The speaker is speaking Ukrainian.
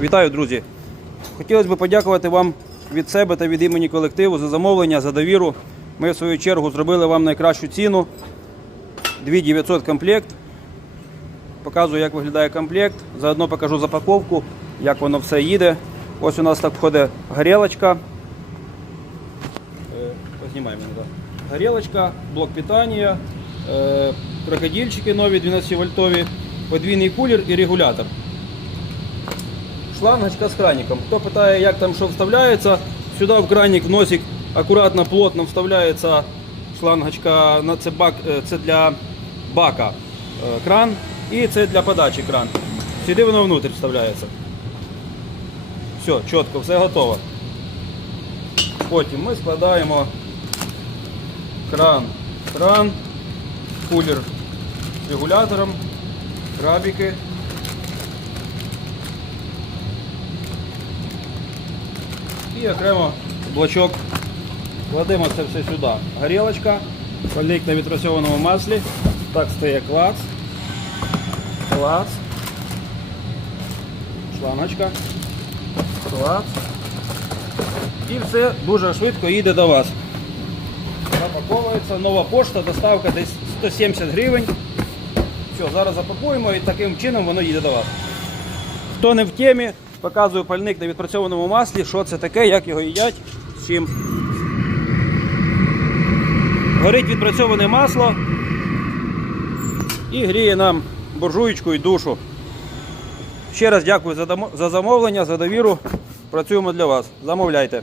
Вітаю, друзі! Хотілося б подякувати вам від себе та від імені колективу за замовлення, за довіру. Ми, в свою чергу, зробили вам найкращу ціну. 2900 комплект. Показую, як виглядає комплект. Заодно покажу запаковку, як воно все їде. Ось у нас так входить горілочка. Е, Познімай мене, так. Горілочка, блок питання, е, крокодильчики нові 12 вольтові, подвійний кулер і регулятор. Шлангочка з краником. Хто питає, як там що вставляється, сюди в краник в носик акуратно, плотно вставляється шлангочка, на це, бак, е, це для бака е, кран і це для подачі кран. Сюди воно внутрі вставляється. Все, чітко, все готово. Потім ми складаємо кран, кран, кулер з регулятором, крабики. І окремо блочок. Кладемо це все сюди. Горілочка, пальник на вітросьованому маслі. Так стає клац. Клац. Шлангочка. Клац. І все дуже швидко їде до вас. Запаковується нова пошта, доставка десь 170 гривень. Все, зараз запакуємо і таким чином воно їде до вас. Хто не в темі, показую пальник на відпрацьованому маслі, що це таке, як його їдять, з чим. Горить відпрацьоване масло і гріє нам буржуєчку і душу. Ще раз дякую за за замовлення, за довіру. Працюємо для вас. Замовляйте.